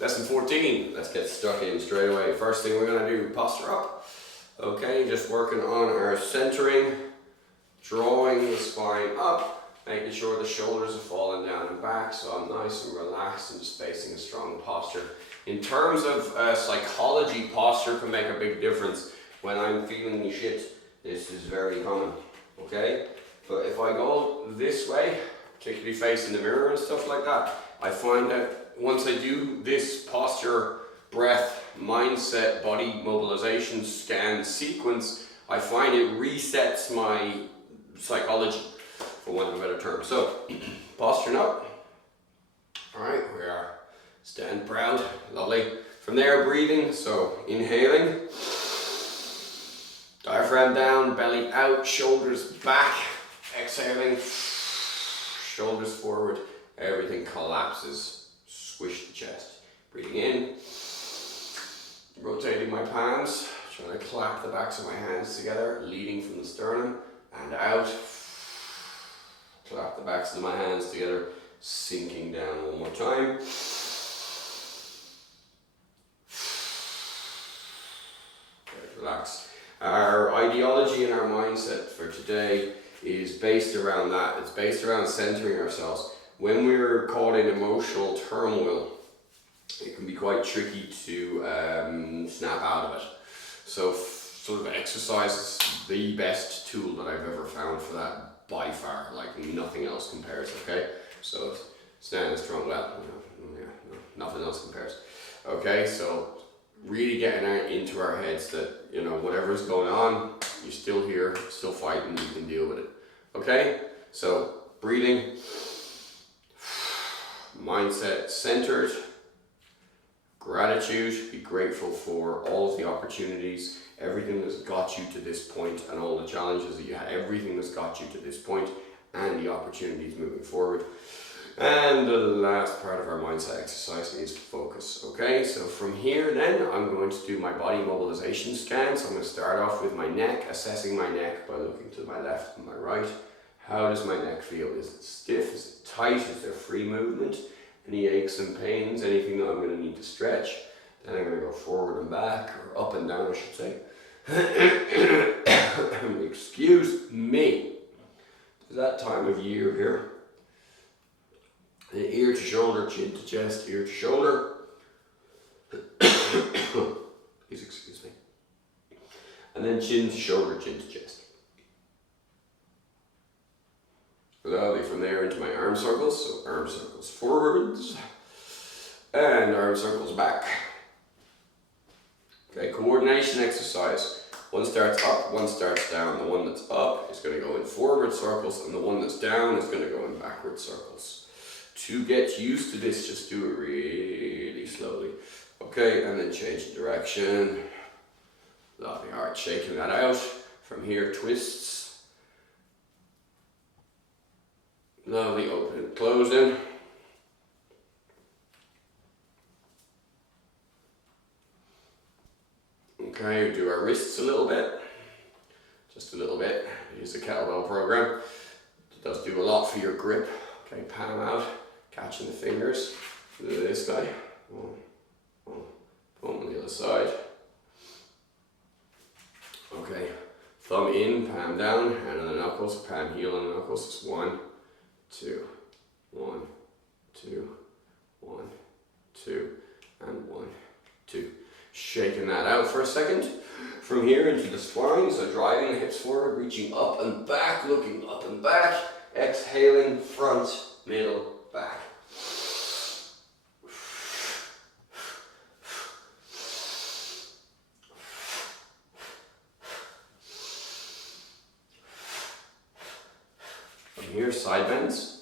Lesson 14, let's get stuck in straight away. First thing we're going to do, posture up. Okay, just working on our centering, drawing the spine up, making sure the shoulders are falling down and back, so I'm nice and relaxed and just facing a strong posture. In terms of psychology, posture can make a big difference. When I'm feeling shit, this is very common, okay? But if I go this way, particularly facing the mirror and stuff like that, I find that once I do this posture, breath, mindset, body mobilization scan sequence, I find it resets my psychology, for want of a better term. So, posturing up. Alright, we are. Stand proud, lovely. From there, breathing, so inhaling. Diaphragm down, belly out, shoulders back. Exhaling, shoulders forward, everything collapses. Squish the chest. Breathing in, rotating my palms, trying to clap the backs of my hands together, leading from the sternum, and out. Clap the backs of my hands together, sinking down one more time. Okay, relax. Our ideology and our mindset for today is based around that. It's based around centering ourselves. When we're caught in emotional turmoil, it can be quite tricky to snap out of it. So sort of exercise is the best tool that I've ever found for that by far, like nothing else compares, okay? So stand strong, well, nothing else compares. Okay, so really getting into our heads that, you know, whatever's going on, you're still here, still fighting, you can deal with it. Okay, so breathing. Mindset centered, gratitude, be grateful for all of the opportunities, everything that's got you to this point and all the challenges that you had, everything that's got you to this point and the opportunities moving forward. And the last part of our mindset exercise is focus. Okay, so from here then I'm going to do my body mobilization scan. So I'm going to start off with my neck, assessing my neck by looking to my left and my right. How does my neck feel? Is it stiff? Is it tight? Is there free movement? Any aches and pains? Anything that I'm going to need to stretch? Then I'm going to go forward and back, or up and down I should say. Excuse me. It's that time of year here. Ear to shoulder, chin to chest, ear to shoulder. Please excuse me. And then chin to shoulder, chin to chest. Lovely, from there into my arm circles, so arm circles forwards and arm circles back. Okay, coordination exercise. One starts up, one starts down. The one that's up is going to go in forward circles and the one that's down is going to go in backward circles. To get used to this, just do it really slowly. Okay, and then change the direction. Lovely, alright, shaking that out. From here, twists. Lovely, open and closing. Okay, do our wrists a little bit. Just a little bit. Use the kettlebell program. It does do a lot for your grip. Okay, palm out, catching the fingers. Do this guy. Boom on the other side. Okay, thumb in, palm down, hand on the knuckles, palm heel on the knuckles. Just 1, 2, 1, 2, 1, 2, and 1, 2. Shaking that out for a second. From here into the spine, so driving the hips forward, reaching up and back, looking up and back, exhaling, front, middle, back. From here, side bends.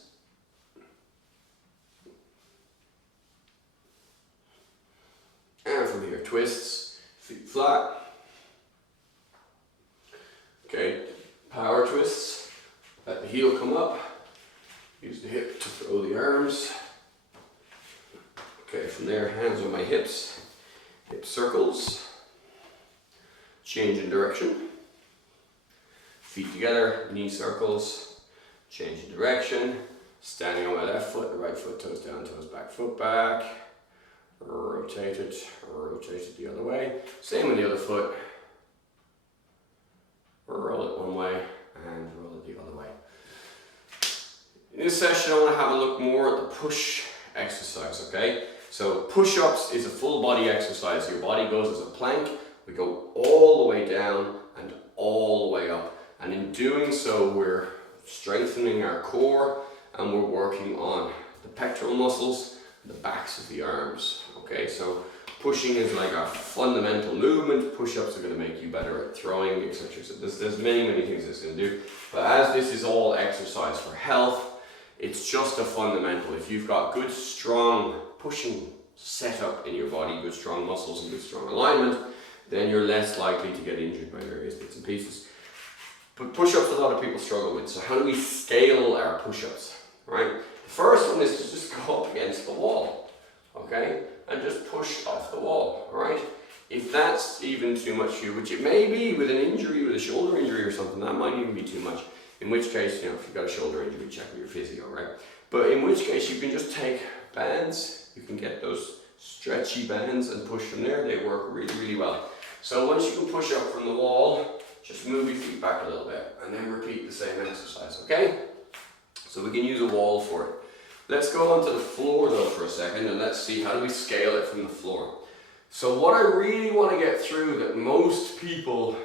And from here, twists, feet flat. Okay, power twists. Let the heel come up. Use the hip to throw the arms. Okay, from there, hands on my hips. Hip circles. Change in direction. Feet together, knee circles. Change in direction. Standing on my left foot, the right foot, toes down, toes back, foot back. rotate it the other way. Same with the other foot. Roll it one way and roll it the other way. In this session, I want to have a look more at the push exercise, okay? So push-ups is a full body exercise. Your body goes as a plank. We go all the way down and all the way up. And in doing so, we're strengthening our core and we're working on the pectoral muscles and the backs of the arms. Okay, so pushing is like a fundamental movement. Push-ups are going to make you better at throwing, etc. So there's many things it's going to do. But as this is all exercise for health, it's just a fundamental. If you've got good, strong pushing setup in your body, good, strong muscles and good, strong alignment, then you're less likely to get injured by various bits and pieces. But push-ups, a lot of people struggle with. So how do we scale our push-ups, right? The first one is to just go up against the wall, okay? And just push off the wall, right? If that's even too much for you, which it may be with an injury, with a shoulder injury or something, that might even be too much. In which case, you know, if you've got a shoulder injury, check with your physio, right? But in which case, you can just take bands, you can get those stretchy bands and push them there. They work really well. So once you can push up from the wall, just move your feet back a little bit and then repeat the same exercise, okay? So we can use a wall for it. Let's go onto the floor though for a second and let's see how do we scale it from the floor. So what I really want to get through that most people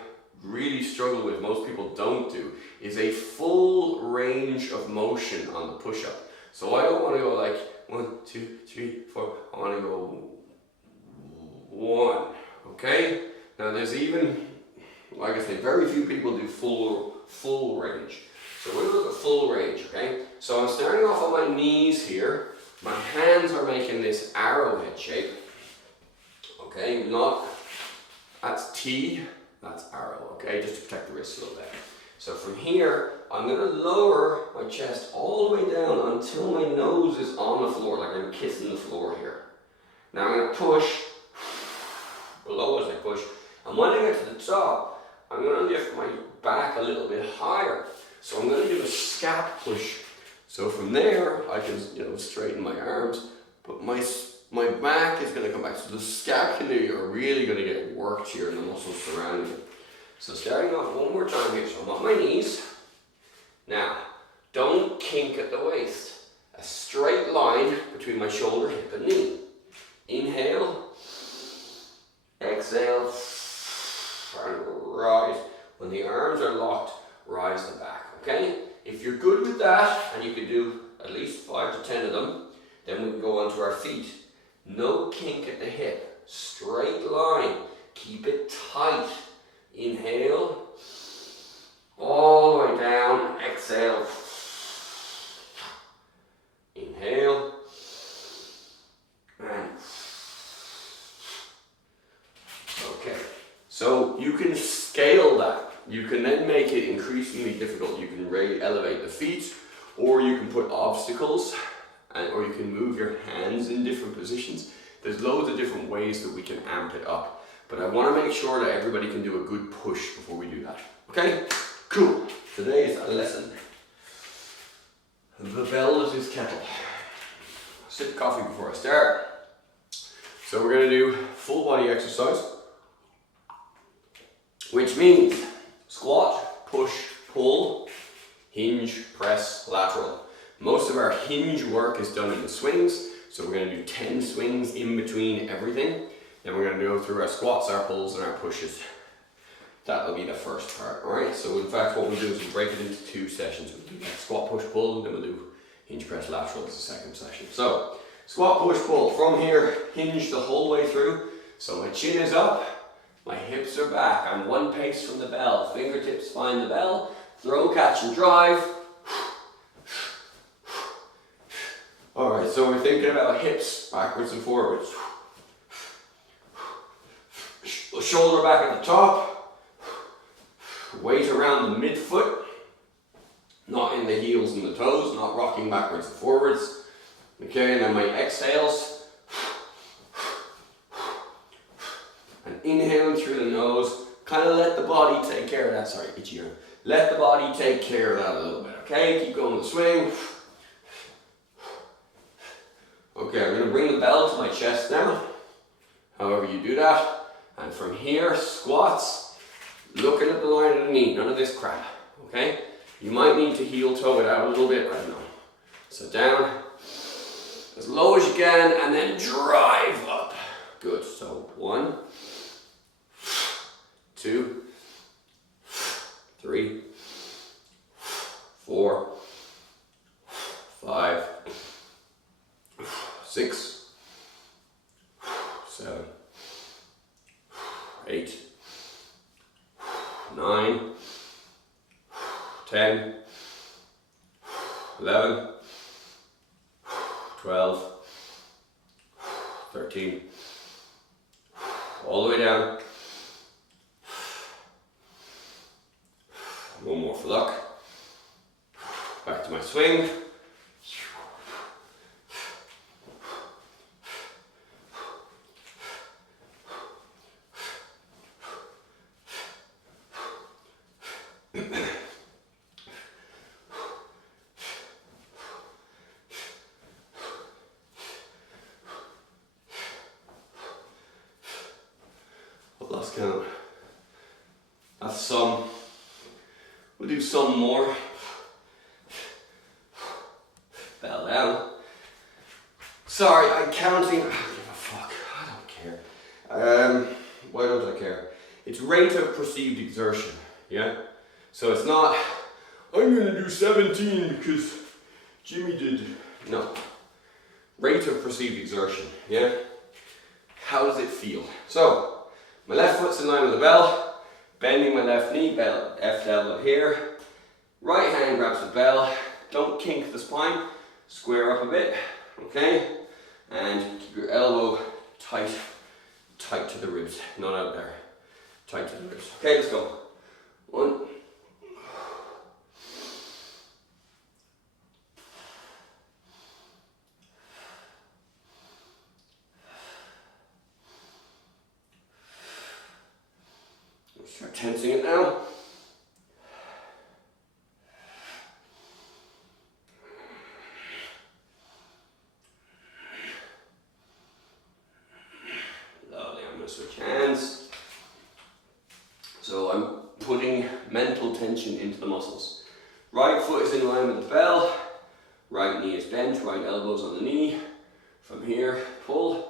really struggle with, most people don't do, is a full range of motion on the push-up. So I don't want to go like 1, 2, 3, 4, I want to go 1, okay? Now there's even, like I say, very few people do full range. So we're going to look at full range, okay? So I'm starting off on my knees here. My hands are making this arrowhead shape. Okay, not, that's T, that's arrow, okay? Just to protect the wrist a little bit. So from here, I'm going to lower my chest all the way down until my nose is on the floor, like I'm kissing the floor here. Now I'm going to push below as I push. And when I get to the top, I'm going to lift my back a little bit higher. So I'm going to do a scap push. So from there, I can, you know, straighten my arms, but my back is going to come back. So the scapula are really going to get worked here in the muscles surrounding it. So starting off one more time here. So I'm on my knees. Now, don't kink at the waist. A straight line between my shoulder, hip and knee. Inhale. Exhale. And rise. When the arms are locked, rise the back. Okay? If you're good with that, and you can do at least 5 to 10 of them, then we can go onto our feet. No kink at the hip. Straight line. Keep it tight. Inhale. All the way down. Exhale. Inhale. And okay. So you can scale that. You can then make it increasingly difficult. You can elevate the feet, or you can put obstacles, or you can move your hands in different positions. There's loads of different ways that we can amp it up. But I want to make sure that everybody can do a good push before we do that. Okay? Cool. Today's lesson. The bell is his kettle. Sip of coffee before I start. So we're going to do full body exercise, which means squat, push, pull, hinge, press, lateral. Most of our hinge work is done in the swings, so we're going to do 10 swings in between everything. Then we're going to go through our squats, our pulls, and our pushes. That will be the first part, alright? So in fact what we'll do is we'll break it into 2 sessions. We'll do squat, push, pull, and then we'll do hinge, press, lateral as the second session. So, squat, push, pull. From here, hinge the whole way through. So my chin is up. My hips are back. I'm 1 pace from the bell. Fingertips find the bell. Throw, catch, and drive. Alright, so we're thinking about hips backwards and forwards. Shoulder back at the top. Weight around the midfoot. Not in the heels and the toes. Not rocking backwards and forwards. Okay, and then my exhales. And inhaling through the nose, kind of let the body take care of that. Sorry, itchy ear. Let the body take care of that a little bit, okay? Keep going with the swing. Okay, I'm going to bring the bell to my chest now. however you do that. And from here, squats, looking at the line of the knee, none of this crap, okay? You might need to heel toe it out a little bit, I don't know. So down, as low as you can, and then drive up. Good, so 1, 2, 3, 4, 5, 6, 7, 8, 9, 10, 11, 12, 13, all the way down. One more for luck. Back to my swing. Last count. That's some. We'll do some more. Bell down. Sorry, I'm counting. I don't give a fuck. I don't care. Why don't I care? It's rate of perceived exertion. Yeah. So it's not. I'm gonna do 17 because Jimmy did. No. Rate of perceived exertion. Yeah. How does it feel? So. My left foot's in line with the bell, bending my left knee, left elbow here. Right hand grabs the bell, don't kink the spine, square up a bit, okay? And keep your elbow tight to the ribs, not out there, tight to the ribs. Okay, let's go. 1. Start tensing it now. Lovely, I'm going to switch hands. So I'm putting mental tension into the muscles. Right foot is in line with the bell. Right knee is bent, right elbow's on the knee. From here, pull.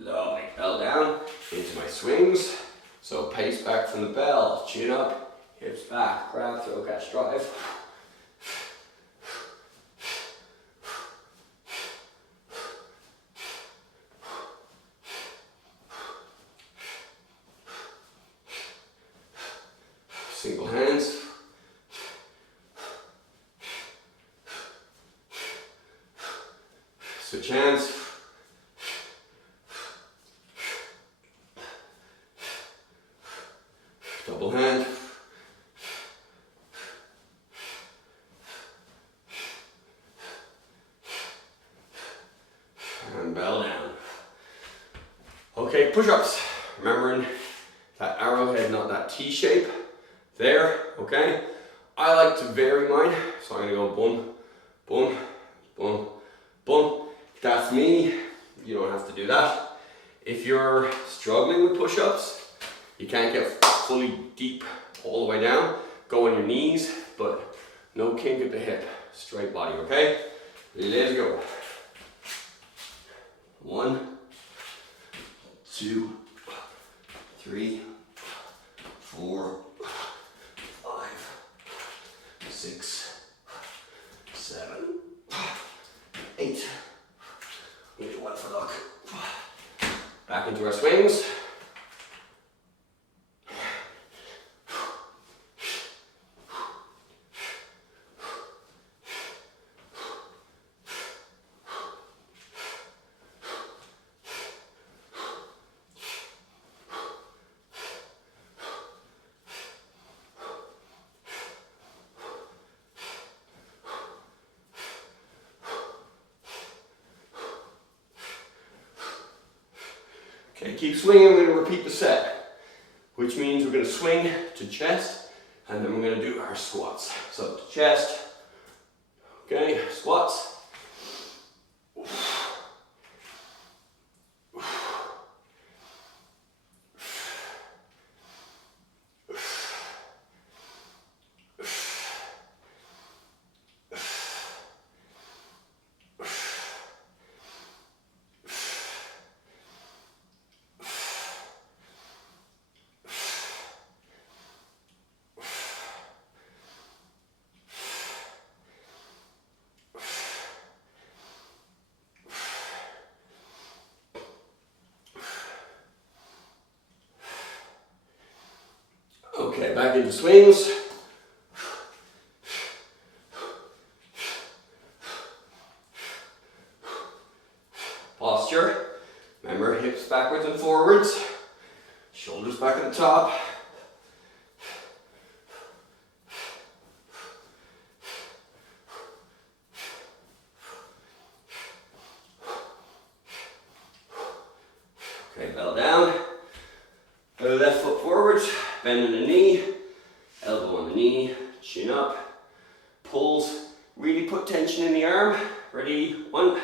Lovely, bell down into my swings. So pace back from the bell, chin up, hips back, grab, throw, catch, drive. Single hands. Switch hands. Double hand. And bell down. Okay, push-ups. Remembering that arrowhead, not that T shape. There, okay? I like to vary mine, so I'm gonna go boom, boom, boom, boom. That's me. You don't have to do that. If you're struggling with push-ups, you can't get fully deep all the way down, go on your knees, but no kink at the hip, straight body, okay? Let's go. 1, 2, 3, 4, 5, 6, 7, 8. Maybe 1 for luck. Back into our swings. Okay, keep swinging. We're going to repeat the set, which means we're going to swing to chest, and then we're going to do our squats. So to chest, okay, squats. Okay, back into swings. Posture. Remember, hips backwards and forwards. Shoulders back at the top. Okay, bell down. Left foot forwards, bending the knee, elbow on the knee, chin up, pulls, really put tension in the arm. Ready, 1.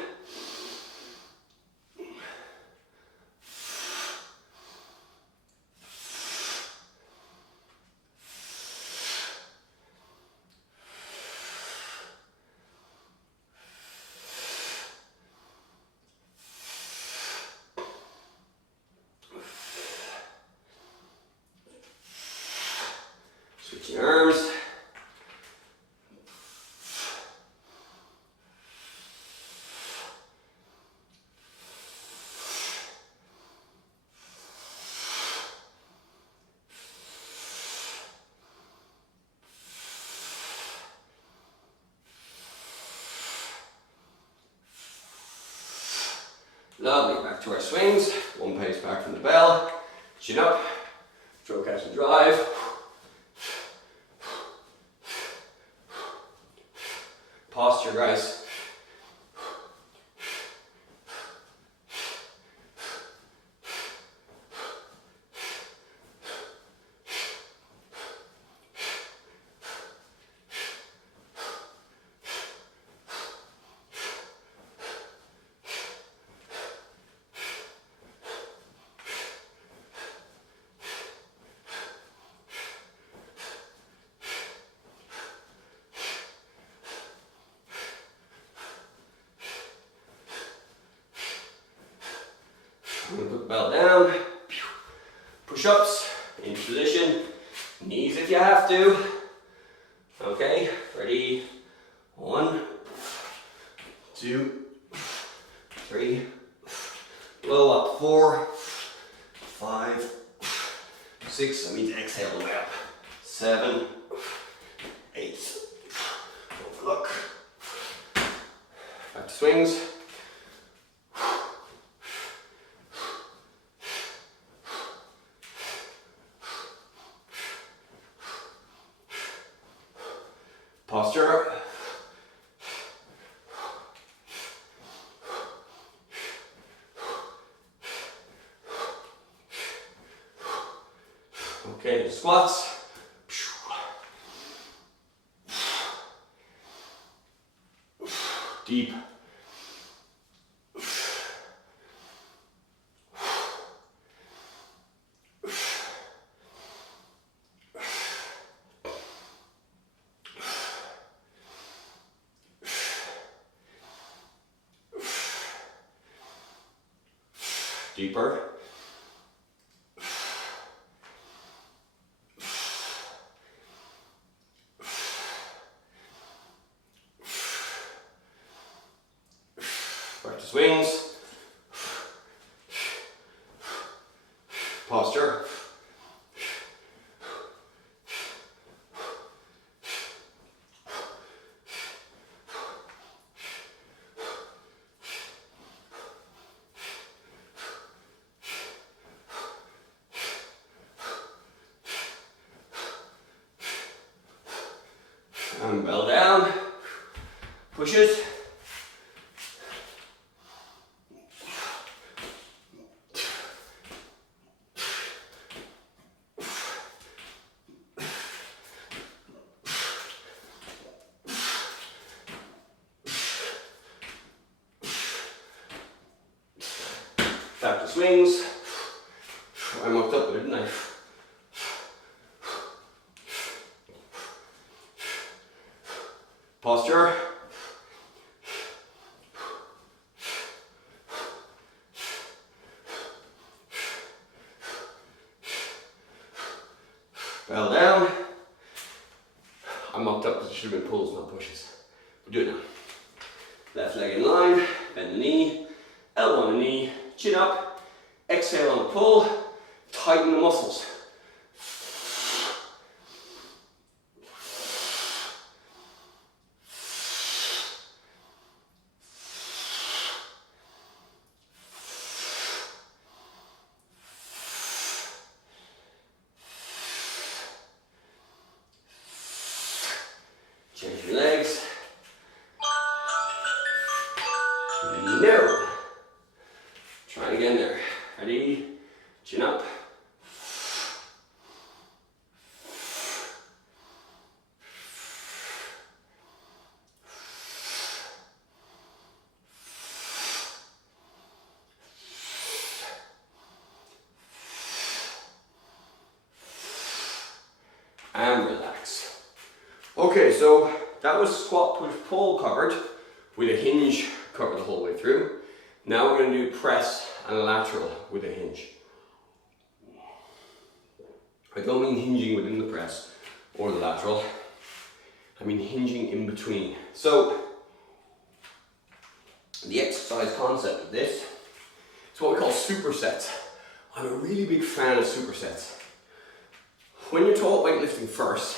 Switching arms. Lovely, back to our swings. 1 pace back from the bell. Chin up, throw, catch and drive. Posture, guys. I'm going to put the belt down, push-ups, into position, knees if you have to. Okay, ready, 1, 2, 3, blow up, 4, 5, 6, that means exhale the way up, 7, 8, overlook, back to swings. Posture. Okay, squats. Deep. Deeper. Back to swings. Posture. And bell down, push it. swings. I mucked up with it, didn't I? Posture. Bell down. I mucked up because it should have been pulls, not pushes. We'll do it now. Left leg in line, bend the knee, elbow on the knee, chin up, exhale on the pull, tighten the muscles. Change your legs. No. Try it again there. Ready? Chin up. And relax. Okay, so that was squat push pull covered with a hinge covered the whole way through. Now we're going to do press and lateral with a hinge. I don't mean hinging within the press or the lateral. I mean hinging in between. So the exercise concept of this is what we call supersets. I'm a really big fan of supersets. When you're taught weightlifting first,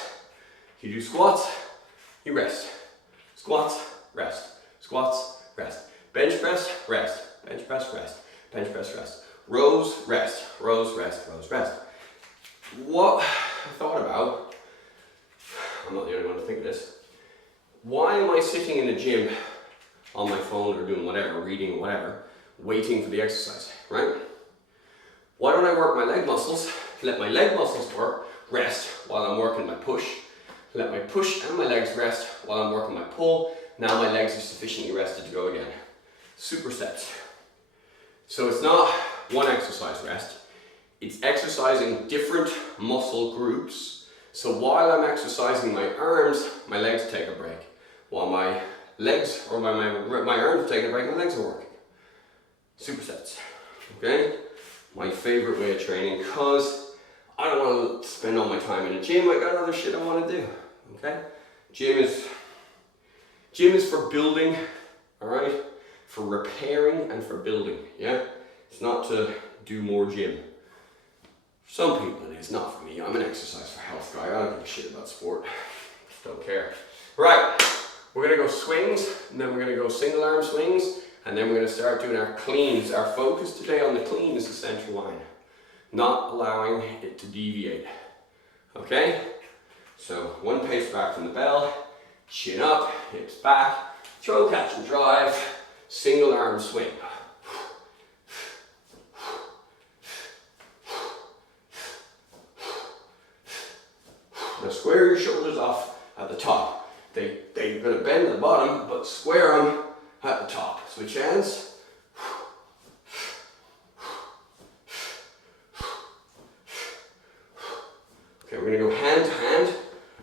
you do squats, you rest. Squats, rest. Squats, rest. Bench press, rest. Bench press, rest. Bench press, rest. Rows, rest. Rows, rest. Rows, rest. What I thought about, I'm not the only one to think of this, why am I sitting in the gym on my phone or doing whatever, reading or whatever, waiting for the exercise, right? Why don't I work my leg muscles, let my leg muscles work, rest while I'm working my push, let my push and my legs rest while I'm working my pull. Now my legs are sufficiently rested to go again. Supersets. So it's not one exercise rest, it's exercising different muscle groups. So while I'm exercising my arms, my legs take a break. While my legs, or my arms are taking a break, my legs are working. Supersets, okay? My favorite way of training, because I don't want to spend all my time in a gym, I got other shit I want to do, okay? Gym is for building, all right? For repairing and for building, yeah? It's not to do more gym. For some people it is, not for me. I'm an exercise for health guy. I don't give a shit about sport. Just don't care. Right, we're gonna go swings, and then we're gonna go single arm swings, and then we're gonna start doing our cleans. Our focus today on the clean is the central line, not allowing it to deviate, okay? So one pace back from the bell, chin up, hips back, throw, catch and drive, single arm swing. Now square your shoulders off at the top. They're going to bend at the bottom, but square them at the top. Switch hands. Okay, we're going to go hand to hand.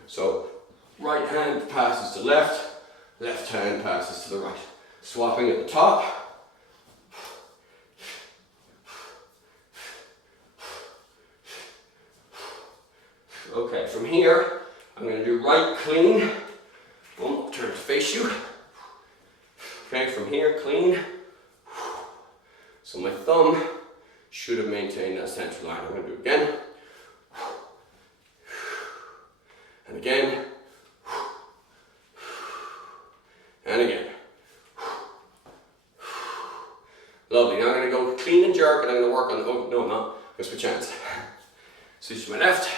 So right hand passes to left, left hand passes to the right. Swapping at the top. Okay, from here, I'm going to do right clean. Boom, turn to face you. Okay, from here, clean. So my thumb should have maintained that central line. I'm going to do it again. And again. And again. Lovely. Now I'm going to go clean and jerk, and I'm going to work on, oh, no, I'm not. I'm going to switch hands. Switch to my left.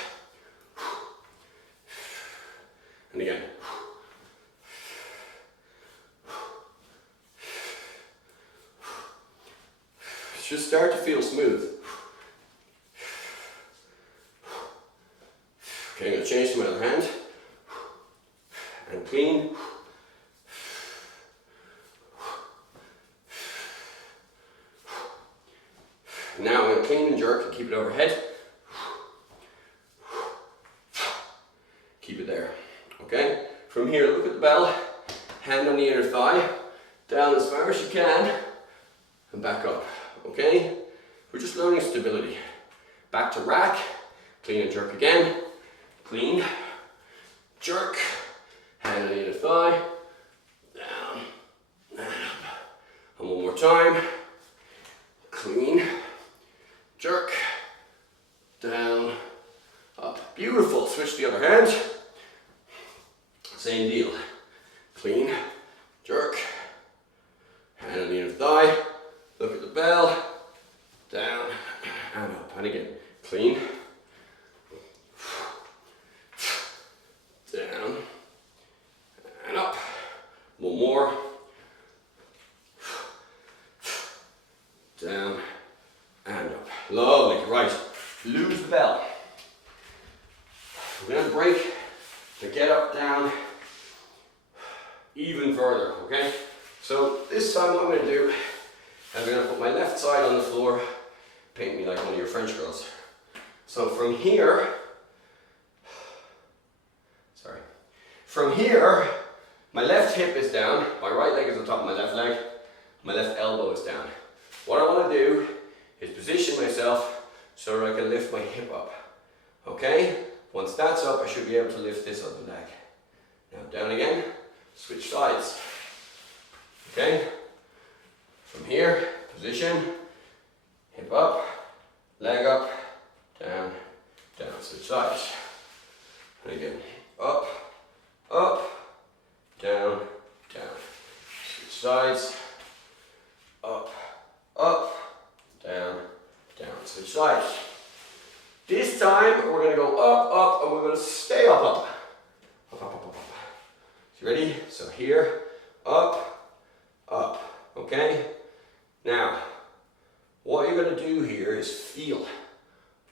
And again. It should start to feel smooth. Okay, I'm going to change to my other hand. And clean. keep it overhead. Keep it there, okay? From here, look at the bell, hand on the inner thigh, down as far as you can, and back up, okay? We're just learning stability. Back to rack, clean and jerk again, clean, jerk, hand on the inner thigh, down, and up. And one more time, clean, jerk, down, up. Beautiful, switch the other hand. Same deal. Clean, jerk, hand on the inner thigh, look at the bell, down and up. And again, clean, down and up. One more. Down and up. Lovely. Right, lose the bell. We're going to break to get up, down, even further, okay? So this time what I'm going to do, I'm going to put my left side on the floor, paint me like one of your French girls. So from here, my left hip is down, my right leg is on top of my left leg, my left elbow is down. What I want to do is position myself so that I can lift my hip up, okay? Once that's up, I should be able to lift this other leg. Now down again, switch sides. Okay? From here, position, hip up, leg up, down, down, switch sides. And again, up, up, down, down. Switch sides, up, up, down, down, switch sides. This time, we're going to go up, up, and we're going to stay up, up. Up, up, up, up, up. You ready? So here, up, up, okay? Now, what you're going to do here is feel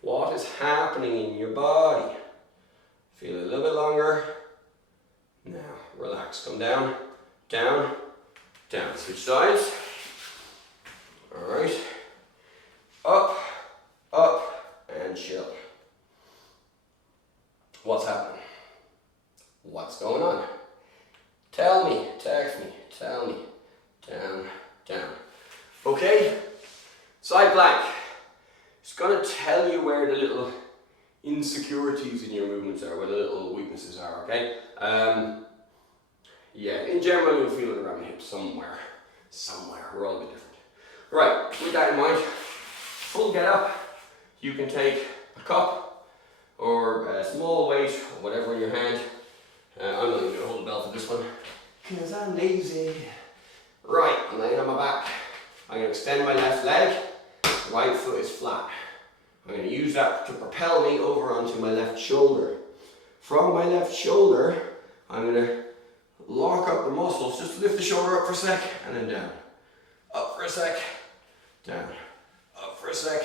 what is happening in your body. Feel it a little bit longer. Now, relax. Come down, down, down. Switch sides. All right. Up, up, and chill. What's happening? What's going on? Tell me, text me, tell me. Down, down. Okay? Side plank. It's going to tell you where the little insecurities in your movements are, where the little weaknesses are, okay? Yeah, in general you'll feel it around the hips somewhere. Somewhere. We're all a bit different. Right, with that in mind, full get up. You can take a cup or a small weight, or whatever in your hand. I'm not even going to hold the bell for this one because I'm lazy. Right, I'm laying on my back. I'm going to extend my left leg. Right foot is flat. I'm going to use that to propel me over onto my left shoulder. From my left shoulder, I'm going to lock up the muscles. Just lift the shoulder up for a sec and then down. Up for a sec, down. Up for a sec,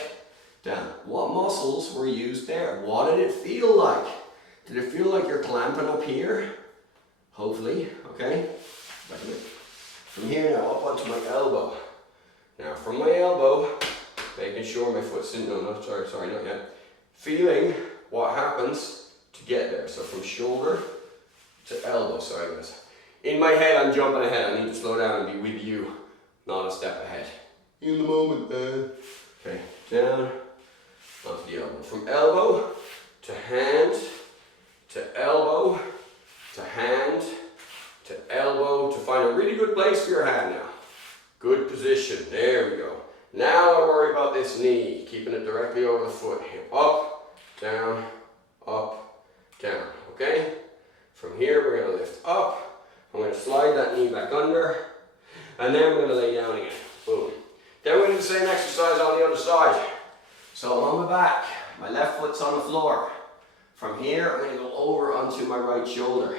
down. What muscles were used there? What did it feel like? Did it feel like you're clamping up here? Hopefully, okay? From here now, up onto my elbow. Now from my elbow, making sure my foot's in, no, sorry, not yet. Feeling what happens to get there. So from shoulder to elbow, sorry guys. In my head, I'm jumping ahead. I need to slow down and be with you, not a step ahead. In the moment, man. Okay, down, onto the elbow. From elbow to hand, to elbow, to hand, to elbow, to find a really good place for your hand now. Good position, there we go. Now don't worry about this knee, keeping it directly over the foot. Hip up, down, okay? From here we're going to lift up, I'm going to slide that knee back under, and then we're going to lay down again, boom. Then we're going to do the same exercise on the other side. So I'm on my back, my left foot's on the floor. From here I'm going to go over onto my right shoulder,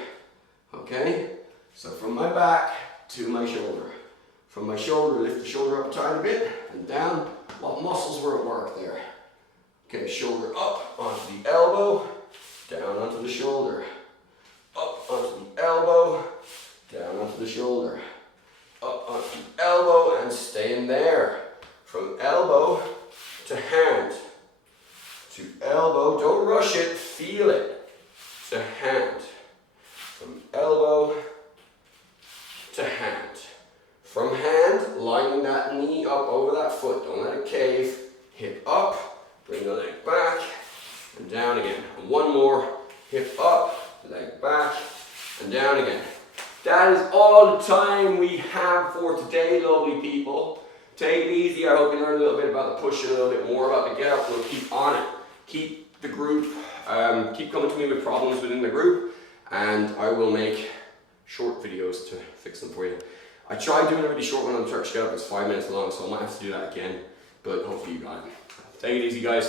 okay? So from my back to my shoulder. From my shoulder, lift the shoulder up a tiny bit and down. What muscles were at work there? Okay, shoulder up onto the elbow, down onto the shoulder. Up onto the elbow, down onto the shoulder. Up onto the elbow and stay in there. From elbow to hand. to elbow, don't rush it, feel it, to hand, from elbow to hand. From hand, lining that knee up over that foot, don't let it cave, hip up, bring the leg back, and down again. And one more, hip up, leg back, and down again. That is all the time we have for today, lovely people. Take it easy. I hope you learned a little bit about the push, a little bit more about the get up. We'll keep on it. Keep the group, keep coming to me with problems within the group, and I will make short videos to fix them for you. I tried doing a really short one on the Turkish get up. It's 5 minutes long, so I might have to do that again, but hopefully you got it. Take it easy, guys.